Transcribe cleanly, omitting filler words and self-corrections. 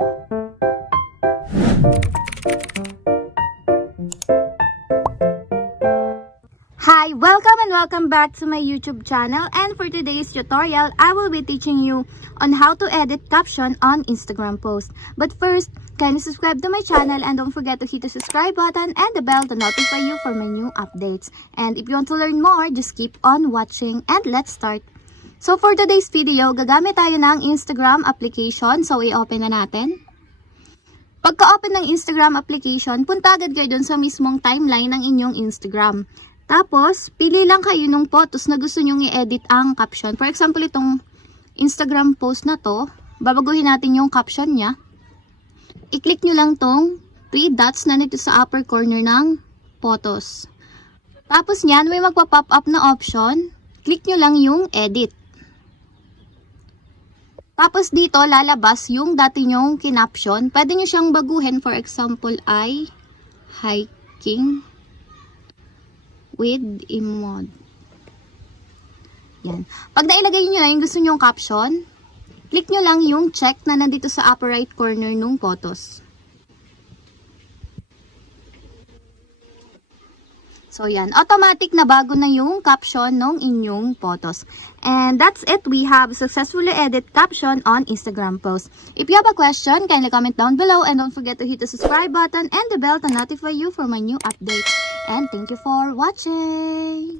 Hi, welcome back to my YouTube channel, and for today's tutorial, I will be teaching you on how to edit caption on Instagram post. But first, kindly subscribe to my channel and don't forget to hit the subscribe button and the bell to notify you for my new updates. And if you want to learn more, just keep on watching and let's start. So for today's video, gagamit tayo ng Instagram application. So i-open na natin. Pagka-open ng Instagram application, punta agad kayo dun sa mismong timeline ng inyong Instagram. Tapos, pili lang kayo ng photos na gusto nyong i-edit ang caption. For example, itong Instagram post na to, babaguhin natin yung caption niya. I-click nyo lang tong 3 dots na nito sa upper corner ng photos. Tapos niyan, may magpa-pop up na option. Click nyo lang yung edit. Tapos dito, lalabas yung dati nyong kinaption. Pwede nyo siyang baguhin. For example, ay hiking with emoji. Yan. Pag nailagay nyo na yung gusto nyong caption, click nyo lang yung check na nandito sa upper right corner ng photos. So yan, automatic na bago na yung caption ng inyong photos. And that's it. We have successfully edited caption on Instagram post. If you have a question, kindly comment down below and don't forget to hit the subscribe button and the bell to notify you for my new updates. And thank you for watching.